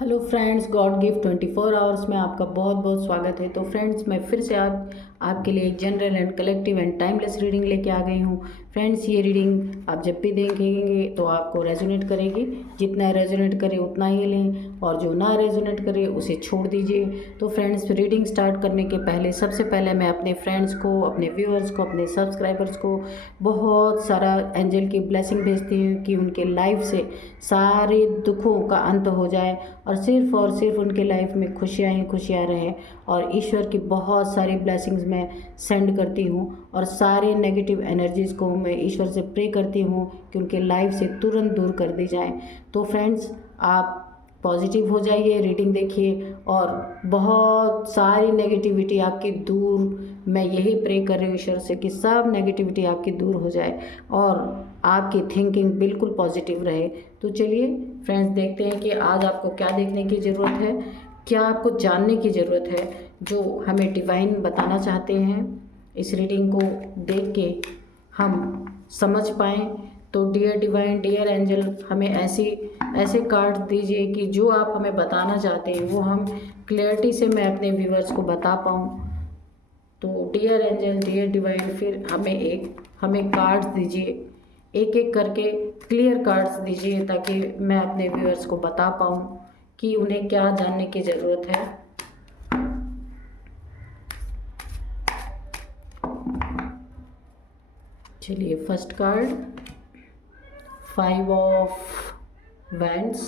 Hello friends, God gift 24 hours में आपका बहुत बहुत स्वागत है। तो फ्रेंड्स, मैं फिर से आपके लिए एक general and collective and timeless reading लेके आ गई हूँ। फ्रेंड्स, ये रीडिंग आप जब भी देखेंगे तो आपको रेजोनेट करेगी। जितना रेजोनेट करे उतना ही लें, और जो ना रेजोनेट करे उसे छोड़ दीजिए। तो फ्रेंड्स, रीडिंग स्टार्ट करने के पहले सबसे पहले मैं अपने फ्रेंड्स को, अपने व्यूअर्स को, अपने सब्सक्राइबर्स को बहुत सारा एंजल की ब्लेसिंग भेजती हूँ कि उनके लाइफ से सारे दुखों का अंत हो जाए और सिर्फ उनके लाइफ में खुशियाँ ही खुशियाँ रहें। और ईश्वर की बहुत सारी ब्लेसिंग्स मैं सेंड करती हूँ, और सारे नेगेटिव एनर्जीज़ को मैं ईश्वर से प्रे करती हूँ कि उनके लाइफ से तुरंत दूर कर दी जाए। तो फ्रेंड्स, आप पॉजिटिव हो जाइए, रीडिंग देखिए, और बहुत सारी नेगेटिविटी आपकी दूर, मैं यही प्रे कर रही हूँ ईश्वर से कि सब नेगेटिविटी आपकी दूर हो जाए और आपकी थिंकिंग बिल्कुल पॉजिटिव रहे। तो चलिए फ्रेंड्स, देखते हैं कि आज आपको क्या देखने की ज़रूरत है, क्या आपको जानने की ज़रूरत है, जो हमें डिवाइन बताना चाहते हैं। इस रीडिंग को देख के हम समझ पाएँ। तो डियर डिवाइन, डियर एंजल, हमें ऐसे कार्ड दीजिए कि जो आप हमें बताना चाहते हैं वो हम क्लियरिटी से मैं अपने व्यूवर्स को बता पाऊँ। तो डियर एंजल, डियर डिवाइन, फिर हमें कार्ड्स दीजिए, एक एक करके क्लियर कार्ड्स दीजिए ताकि मैं अपने व्यूअर्स को बता पाऊँ कि उन्हें क्या जानने की ज़रूरत है। चलिए, first card, 5 of wands,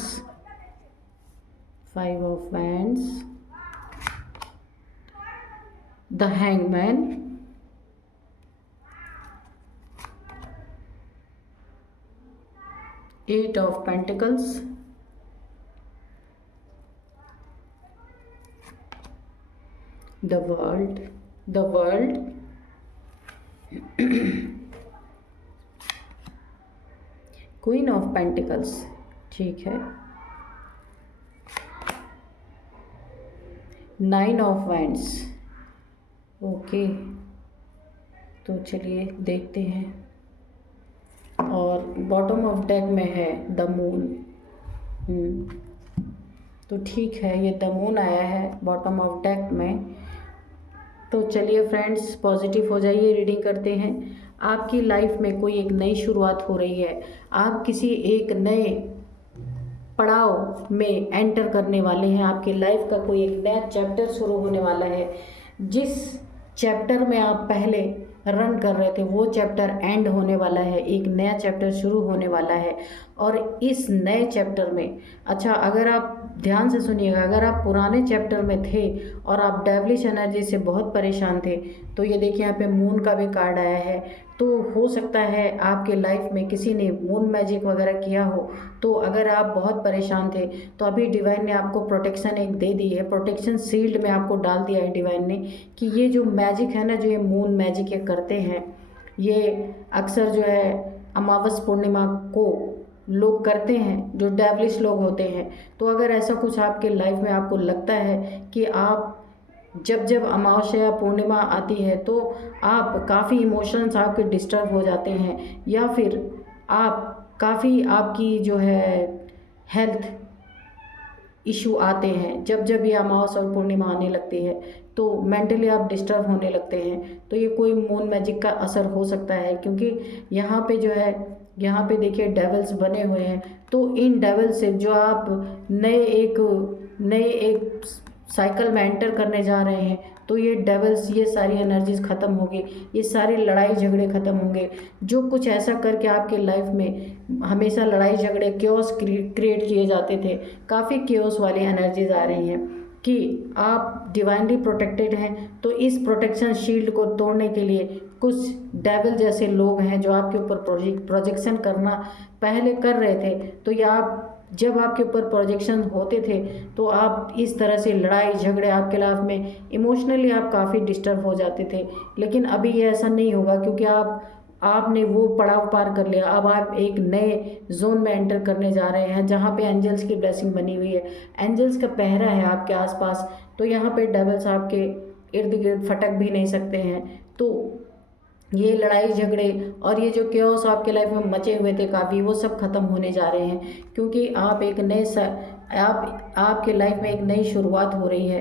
5 of wands, the hangman, eight of pentacles, the world, queen of pentacles, ठीक है, 9 ऑफ वैंड्स। ओके, तो चलिए देखते हैं। और बॉटम ऑफ डेक में है द मून। तो ठीक है, ये द मून आया है बॉटम ऑफ डेक में। तो चलिए फ्रेंड्स, पॉजिटिव हो जाइए, रीडिंग करते हैं। आपकी लाइफ में कोई एक नई शुरुआत हो रही है। आप किसी एक नए पड़ाव में एंटर करने वाले हैं। आपकी लाइफ का कोई एक नया चैप्टर शुरू होने वाला है। जिस चैप्टर में आप पहले रन कर रहे थे वो चैप्टर एंड होने वाला है, एक नया चैप्टर शुरू होने वाला है। और इस नए चैप्टर में, अच्छा, अगर आप ध्यान से सुनिएगा, अगर आप पुराने चैप्टर में थे और आप डेविलिश एनर्जी से बहुत परेशान थे, तो ये देखिए यहाँ पे मून का भी कार्ड आया है। तो हो सकता है आपके लाइफ में किसी ने मून मैजिक वगैरह किया हो। तो अगर आप बहुत परेशान थे तो अभी डिवाइन ने आपको प्रोटेक्शन एक दे दी है, प्रोटेक्शन शील्ड में आपको डाल दिया है डिवाइन ने, कि ये जो मैजिक है ना, जो ये मून मैजिक ये करते हैं, ये अक्सर जो है अमावस पूर्णिमा को लोग करते हैं, जो डेविलिश लोग होते हैं। तो अगर ऐसा कुछ आपके लाइफ में आपको लगता है कि आप जब जब अमावस्या पूर्णिमा आती है तो आप काफ़ी इमोशंस आपके डिस्टर्ब हो जाते हैं, या फिर आप काफ़ी आपकी जो है हेल्थ इशू आते हैं, जब जब ये अमावस्या और पूर्णिमा आने लगती है तो मेंटली आप डिस्टर्ब होने लगते हैं, तो ये कोई मून मैजिक का असर हो सकता है। क्योंकि यहाँ पे जो है, यहाँ पे देखिए डेविल्स बने हुए हैं। तो इन डेविल से जो आप नए एक साइकिल में एंटर करने जा रहे हैं, तो ये डेविल्स, ये सारी एनर्जीज ख़त्म होगी, ये सारी लड़ाई झगड़े ख़त्म होंगे। जो कुछ ऐसा करके आपके लाइफ में हमेशा लड़ाई झगड़े क्योस क्रिएट किए जाते थे, काफ़ी क्योस वाली एनर्जीज आ रही हैं कि आप डिवाइनली प्रोटेक्टेड हैं। तो इस प्रोटेक्शन शील्ड को तोड़ने के लिए कुछ डेविल जैसे लोग हैं जो आपके ऊपर प्रोजेक्शन करना पहले कर रहे थे। तो ये आप, जब आपके ऊपर प्रोजेक्शन होते थे तो आप इस तरह से लड़ाई झगड़े आपके लाइफ में इमोशनली आप काफ़ी डिस्टर्ब हो जाते थे। लेकिन अभी ये ऐसा नहीं होगा, क्योंकि आपने वो पड़ाव पार कर लिया। अब आप एक नए जोन में एंटर करने जा रहे हैं जहाँ पे एंजल्स की ब्लेसिंग बनी हुई है, एंजल्स का पहरा है आपके आसपास। तो यहाँ पे डेविल्स आपके इर्द गिर्द फटक भी नहीं सकते हैं। तो ये लड़ाई झगड़े और ये जो केओस आपके लाइफ में मचे हुए थे काफ़ी, वो सब खत्म होने जा रहे हैं, क्योंकि आप एक नए आप आपके लाइफ में एक नई शुरुआत हो रही है।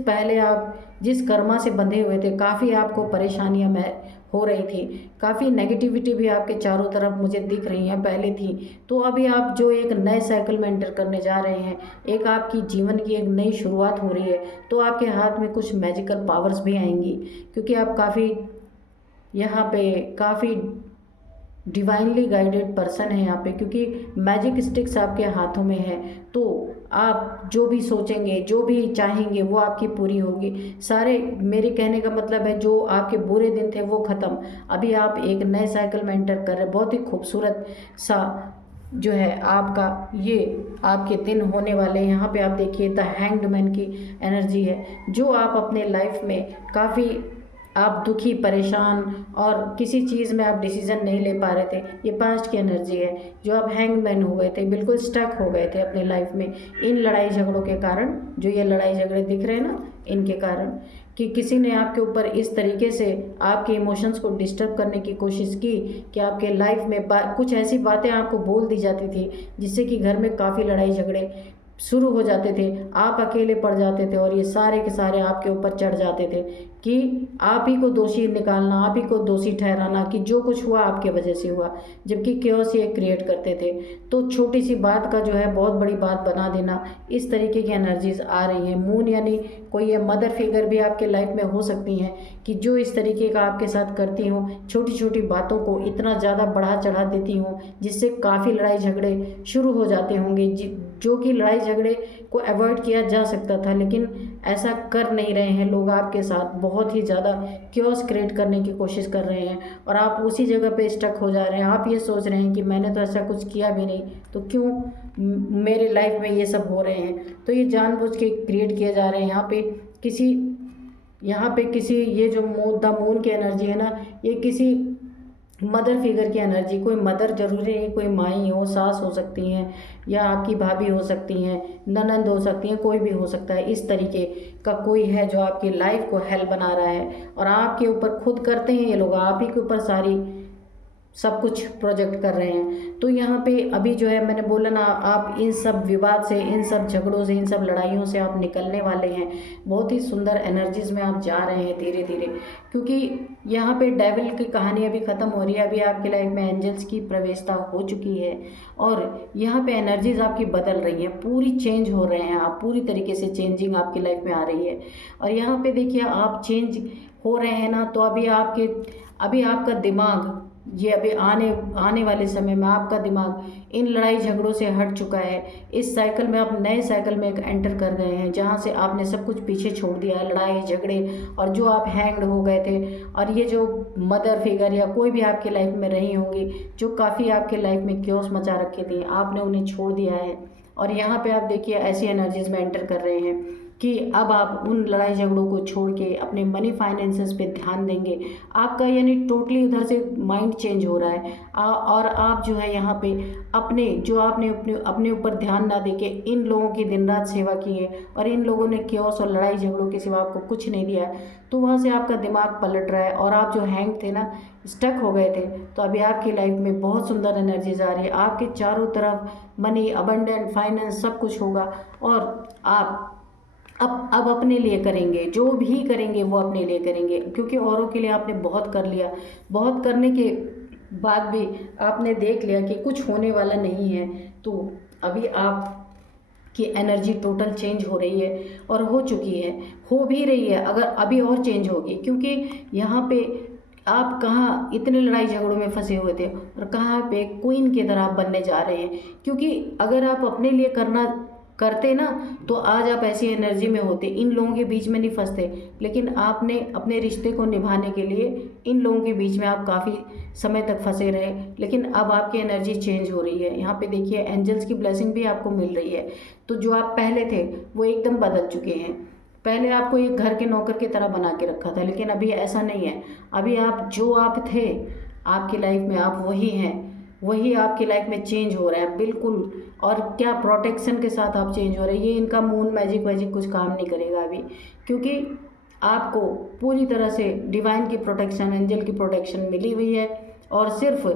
पहले आप जिस कर्मा से बंधे हुए थे, काफ़ी आपको परेशानियां में हो रही थी, काफ़ी नेगेटिविटी भी आपके चारों तरफ मुझे दिख रही हैं पहले थी। तो अभी आप जो एक नए साइकिल में एंटर करने जा रहे हैं, एक आपकी जीवन की एक नई शुरुआत हो रही है, तो आपके हाथ में कुछ मैजिकल पावर्स भी आएंगी, क्योंकि आप काफ़ी यहाँ पे काफ़ी डिवाइनली गाइडेड पर्सन है यहाँ पे, क्योंकि मैजिक स्टिक्स आपके हाथों में है। तो आप जो भी सोचेंगे, जो भी चाहेंगे, वो आपकी पूरी होगी। सारे मेरे कहने का मतलब है, जो आपके बुरे दिन थे वो ख़त्म, अभी आप एक नए साइकिल में एंटर कर रहे हैं। बहुत ही खूबसूरत सा जो है आपका ये आपके दिन होने वाले हैं। यहाँ पे आप देखिए द हैंग्ड मैन की एनर्जी है, जो आप अपने लाइफ में काफ़ी आप दुखी, परेशान और किसी चीज़ में आप डिसीज़न नहीं ले पा रहे थे, ये पास्ट की एनर्जी है। जो आप हैंगमैन हो गए थे, बिल्कुल स्टक हो गए थे अपने लाइफ में इन लड़ाई झगड़ों के कारण, जो ये लड़ाई झगड़े दिख रहे हैं ना, इनके कारण, कि किसी ने आपके ऊपर इस तरीके से आपके इमोशंस को डिस्टर्ब करने की कोशिश की कि आपके लाइफ में कुछ ऐसी बातें आपको बोल दी जाती थी जिससे कि घर में काफ़ी लड़ाई झगड़े शुरू हो जाते थे, आप अकेले पड़ जाते थे और ये सारे के सारे आपके ऊपर चढ़ जाते थे कि आप ही को दोषी निकालना, आप ही को दोषी ठहराना कि जो कुछ हुआ आपके वजह से हुआ, जबकि केओस ये क्रिएट करते थे। तो छोटी सी बात का जो है बहुत बड़ी बात बना देना, इस तरीके की एनर्जीज आ रही हैं। मून यानी कोई ये मदर फिगर भी आपके लाइफ में हो सकती हैं कि जो इस तरीके का आपके साथ करती हूँ, छोटी छोटी बातों को इतना ज़्यादा बढ़ा चढ़ा देती हूँ जिससे काफ़ी लड़ाई झगड़े शुरू हो जाते होंगे, जो कि लड़ाई झगड़े को अवॉइड किया जा सकता था, लेकिन ऐसा कर नहीं रहे हैं लोग। आपके साथ बहुत ही ज़्यादा क्योस क्रिएट करने की कोशिश कर रहे हैं और आप उसी जगह पे स्टक हो जा रहे हैं। आप ये सोच रहे हैं कि मैंने तो ऐसा कुछ किया भी नहीं, तो क्यों मेरे लाइफ में ये सब हो रहे हैं। तो ये जानबूझ के क्रिएट किए जा रहे हैं। यहाँ पे किसी ये जो द मून की एनर्जी है ना, ये किसी मदर फिगर की एनर्जी, कोई मदर जरूरी नहीं, कोई माई हो, सास हो सकती हैं, या आपकी भाभी हो सकती हैं, ननंद हो सकती हैं, कोई भी हो सकता है। इस तरीके का कोई है जो आपकी लाइफ को हेल बना रहा है और आपके ऊपर खुद करते हैं ये लोग, आप ही के ऊपर सारी सब कुछ प्रोजेक्ट कर रहे हैं। तो यहाँ पे अभी जो है मैंने बोला ना, आप इन सब विवाद से, इन सब झगड़ों से, इन सब लड़ाइयों से आप निकलने वाले हैं। बहुत ही सुंदर एनर्जीज में आप जा रहे हैं धीरे धीरे, क्योंकि यहाँ पे डेविल की कहानी अभी ख़त्म हो रही है। अभी आपकी लाइफ में एंजल्स की प्रवेशता हो चुकी है और यहाँ पे एनर्जीज आपकी बदल रही हैं, पूरी चेंज हो रहे हैं आप, पूरी तरीके से चेंजिंग आपकी लाइफ में आ रही है। और यहाँ पे देखिए आप चेंज हो रहे हैं ना, तो अभी आपका दिमाग, ये अभी आने वाले समय में आपका दिमाग इन लड़ाई झगड़ों से हट चुका है। इस साइकिल में आप नए साइकिल में एक एंटर कर गए हैं, जहाँ से आपने सब कुछ पीछे छोड़ दिया है, लड़ाई झगड़े और जो आप हैंग्ड हो गए थे। और ये जो मदर फिगर या कोई भी आपकी लाइफ में रही होंगी, जो काफ़ी आपके लाइफ में क्योस मचा रखी थी, आपने उन्हें छोड़ दिया है। और यहाँ पे आप देखिए ऐसी एनर्जीज में एंटर कर रहे हैं कि अब आप उन लड़ाई झगड़ों को छोड़ के अपने मनी फाइनेंसेस पे ध्यान देंगे। आपका यानी टोटली उधर से माइंड चेंज हो रहा है। और आप जो है यहाँ पे आपने अपने ऊपर ध्यान ना देके इन लोगों की दिन रात सेवा की है और इन लोगों ने क्योस और लड़ाई झगड़ों के सिवा आपको कुछ नहीं दिया है, तो वहाँ से आपका दिमाग पलट रहा है और आप जो हैंग थे ना, स्टक हो गए थे, तो अभी आपकी लाइफ में बहुत सुंदर एनर्जीज आ रही है। आपके चारों तरफ मनी, अबंडेंट, फाइनेंस सब कुछ होगा और आप अब अपने लिए करेंगे, जो भी करेंगे वो अपने लिए करेंगे, क्योंकि औरों के लिए आपने बहुत कर लिया। बहुत करने के बाद भी आपने देख लिया कि कुछ होने वाला नहीं है, तो अभी आप की एनर्जी टोटल चेंज हो रही है और हो चुकी है, हो भी रही है, अगर अभी और चेंज होगी। क्योंकि यहाँ पे आप कहाँ इतने लड़ाई झगड़ों में फंसे हुए थे और कहाँ पे क्वीन की तरह आप बनने जा रहे हैं। क्योंकि अगर आप अपने लिए करते ना, तो आज आप ऐसी एनर्जी में होते, इन लोगों के बीच में नहीं फंसते। लेकिन आपने अपने रिश्ते को निभाने के लिए इन लोगों के बीच में आप काफ़ी समय तक फंसे रहे, लेकिन अब आपकी एनर्जी चेंज हो रही है। यहाँ पे देखिए एंजल्स की ब्लेसिंग भी आपको मिल रही है। तो जो आप पहले थे वो एकदम बदल चुके हैं। पहले आपको एक घर के नौकर की तरह बना के रखा था, लेकिन अभी ऐसा नहीं है। अभी आप थे आपकी लाइफ में, आप वही हैं, वही आपकी लाइफ में चेंज हो रहा है बिल्कुल। और क्या प्रोटेक्शन के साथ आप चेंज हो रहे हैं। ये इनका मून मैजिक वैजिक कुछ काम नहीं करेगा अभी, क्योंकि आपको पूरी तरह से डिवाइन की प्रोटेक्शन, एंजल की प्रोटेक्शन मिली हुई है। और सिर्फ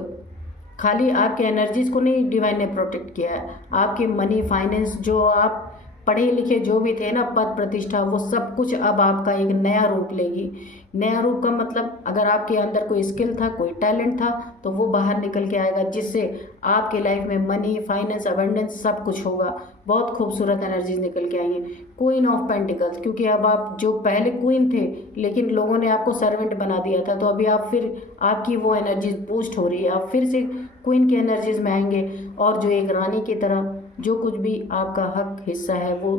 खाली आपके एनर्जीज़ को नहीं डिवाइन ने प्रोटेक्ट किया है, आपके मनी, फाइनेंस, जो आप पढ़े लिखे जो भी थे ना, पद प्रतिष्ठा, वो सब कुछ अब आपका एक नया रूप लेगी। नया रूप का मतलब, अगर आपके अंदर कोई स्किल था, कोई टैलेंट था, तो वो बाहर निकल के आएगा, जिससे आपके लाइफ में मनी, फाइनेंस, अबंडेंस सब कुछ होगा। बहुत खूबसूरत एनर्जीज निकल के आई हैं। क्वीन ऑफ पेंटिकल्स, क्योंकि अब आप जो पहले क्वीन थे लेकिन लोगों ने आपको सर्वेंट बना दिया था, तो अभी आप फिर आपकी वो एनर्जीज बूस्ट हो रही है, आप फिर से क्वीन की एनर्जीज में आएंगे। और जो एक रानी की तरह जो कुछ भी आपका हक, हिस्सा है, वो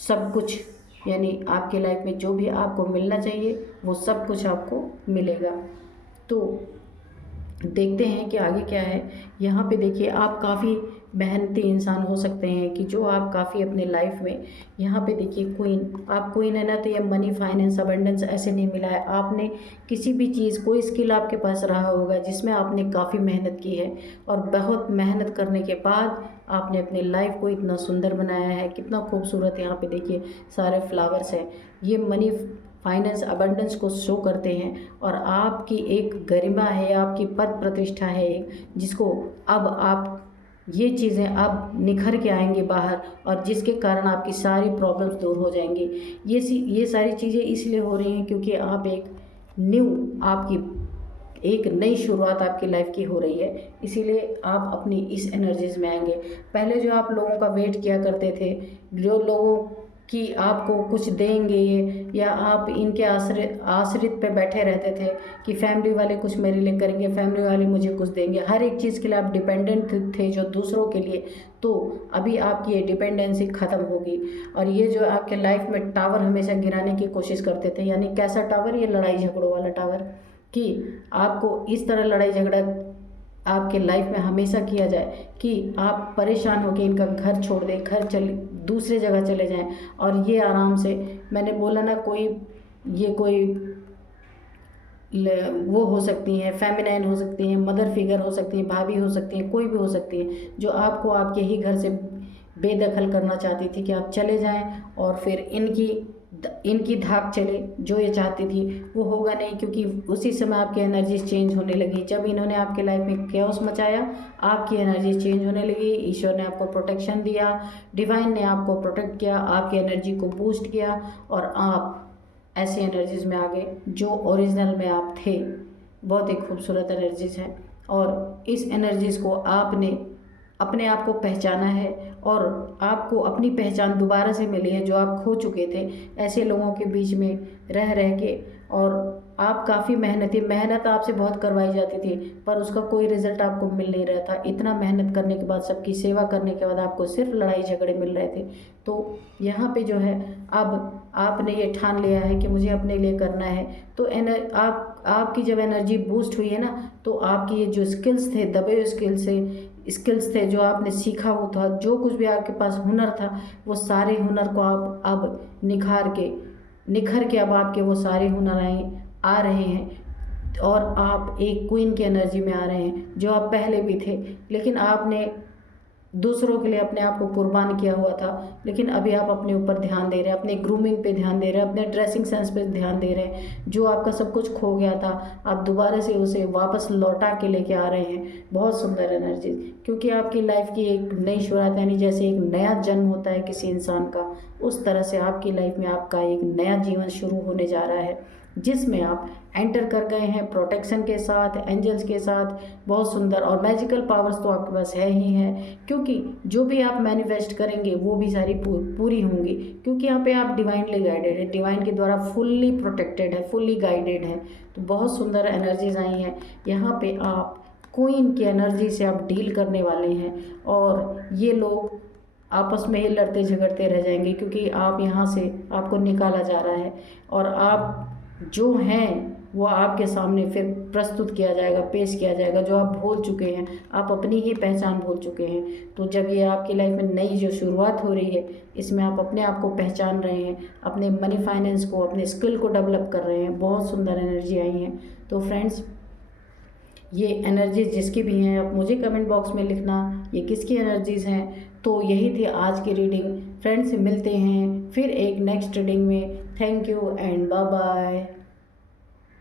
सब कुछ, यानी आपके लाइफ में जो भी आपको मिलना चाहिए वो सब कुछ आपको मिलेगा। तो देखते हैं कि आगे क्या है। यहाँ पे देखिए, आप काफ़ी मेहनती इंसान हो सकते हैं कि जो आप काफ़ी अपने लाइफ में, यहाँ पे देखिए क्वीन, आप क्वीन है ना, तो ये मनी, फाइनेंस, अबंडेंस ऐसे नहीं मिला है। आपने किसी भी चीज़, कोई स्किल आपके पास रहा होगा जिसमें आपने काफ़ी मेहनत की है, और बहुत मेहनत करने के बाद आपने अपनी लाइफ को इतना सुंदर बनाया है। कितना खूबसूरत, यहाँ पे देखिए सारे फ्लावर्स हैं, ये मनी, फाइनेंस, अबंडेंस को शो करते हैं। और आपकी एक गरिमा है, आपकी पद प्रतिष्ठा है जिसको अब आप, ये चीज़ें अब निखर के आएंगी बाहर, और जिसके कारण आपकी सारी प्रॉब्लम्स दूर हो जाएंगी। ये सारी चीज़ें इसलिए हो रही हैं क्योंकि आप एक न्यू, आपकी एक नई शुरुआत आपकी लाइफ की हो रही है, इसीलिए आप अपनी इस एनर्जीज में आएंगे। पहले जो आप लोगों का वेट किया करते थे, जो लोगों कि आपको कुछ देंगे ये, या आप इनके आश्रित पे बैठे रहते थे कि फैमिली वाले कुछ मेरे लिए करेंगे, फैमिली वाले मुझे कुछ देंगे, हर एक चीज़ के लिए आप डिपेंडेंट थे जो दूसरों के लिए, तो अभी आपकी ये डिपेंडेंसी ख़त्म होगी। और ये जो आपके लाइफ में टावर हमेशा गिराने की कोशिश करते थे, यानी कैसा टावर, ये लड़ाई झगड़ों वाला टावर, कि आपको इस तरह लड़ाई झगड़ा आपके लाइफ में हमेशा किया जाए कि आप परेशान होकर इनका घर छोड़ दें, घर चले दूसरे जगह चले जाएं, और ये आराम से, मैंने बोला ना, कोई वो हो सकती हैं, फेमिनाइन हो सकती हैं, मदर फिगर हो सकती हैं, भाभी हो सकती हैं, कोई भी हो सकती है, जो आपको आपके ही घर से बेदखल करना चाहती थी कि आप चले जाएं, और फिर इनकी धाक चले, जो ये चाहती थी वो होगा नहीं, क्योंकि उसी समय आपकी एनर्जीज चेंज होने लगी। जब इन्होंने आपके लाइफ में कैओस मचाया, आपकी एनर्जी चेंज होने लगी। ईश्वर ने आपको प्रोटेक्शन दिया, डिवाइन ने आपको प्रोटेक्ट किया, आपकी एनर्जी को बूस्ट किया, और आप ऐसी एनर्जीज में आ गए जो ओरिजिनल में आप थे। बहुत ही खूबसूरत एनर्जीज हैं, और इस एनर्जीज को आपने अपने आप को पहचाना है, और आपको अपनी पहचान दोबारा से मिली है जो आप खो चुके थे ऐसे लोगों के बीच में रह के। और आप काफ़ी मेहनत आपसे बहुत करवाई जाती थी, पर उसका कोई रिजल्ट आपको मिल नहीं रहा था। इतना मेहनत करने के बाद, सबकी सेवा करने के बाद आपको सिर्फ लड़ाई झगड़े मिल रहे थे। तो यहाँ पे जो है, अब आपने ये ठान लिया है कि मुझे अपने लिए करना है, तो आपकी जब एनर्जी बूस्ट हुई है ना, तो आपकी ये जो स्किल्स थे, दबे हुए स्किल्स थे जो आपने सीखा हुआ था, जो कुछ भी आपके पास हुनर था, वो सारे हुनर को आप अब निखर के अब आपके वो सारे हुनर आ रहे हैं, और आप एक क्वीन की एनर्जी में आ रहे हैं, जो आप पहले भी थे। लेकिन आपने दूसरों के लिए अपने आप को कुर्बान किया हुआ था, लेकिन अभी आप अपने ऊपर ध्यान दे रहे हैं, अपने ग्रूमिंग पे ध्यान दे रहे हैं, अपने ड्रेसिंग सेंस पे ध्यान दे रहे हैं। जो आपका सब कुछ खो गया था, आप दोबारा से उसे वापस लौटा के लेके आ रहे हैं। बहुत सुंदर एनर्जी, क्योंकि आपकी लाइफ की एक नई शुरुआत, यानी जैसे एक नया जन्म होता है किसी इंसान का, उस तरह से आपकी लाइफ में आपका एक नया जीवन शुरू होने जा रहा है, जिसमें आप एंटर कर गए हैं प्रोटेक्शन के साथ, एंजल्स के साथ। बहुत सुंदर, और मैजिकल पावर्स तो आपके पास है ही है, क्योंकि जो भी आप मैनिफेस्ट करेंगे वो भी सारी पूरी होंगी, क्योंकि यहाँ पे आप डिवाइनली गाइडेड है, डिवाइन के द्वारा फुल्ली प्रोटेक्टेड है, फुल्ली गाइडेड है। तो बहुत सुंदर एनर्जीज आई हैं। यहाँ पे आप क्वीन की एनर्जी से आप डील करने वाले हैं, और ये लोग आपस में ही लड़ते झगड़ते रह जाएंगे, क्योंकि आप यहाँ से, आपको निकाला जा रहा है, और आप जो हैं वो आपके सामने फिर प्रस्तुत किया जाएगा, पेश किया जाएगा, जो आप भूल चुके हैं, आप अपनी ही पहचान भूल चुके हैं। तो जब ये आपकी लाइफ में नई जो शुरुआत हो रही है, इसमें आप अपने आप को पहचान रहे हैं, अपने मनी फाइनेंस को, अपने स्किल को डेवलप कर रहे हैं। बहुत सुंदर एनर्जी आई है। तो फ्रेंड्स, ये एनर्जीज जिसकी भी हैं, आप मुझे कमेंट बॉक्स में लिखना ये किसकी एनर्जीज़ हैं। तो यही थी आज की रीडिंग। फ्रेंड्स मिलते हैं फिर एक नेक्स्ट रीडिंग में। Thank you and bye bye.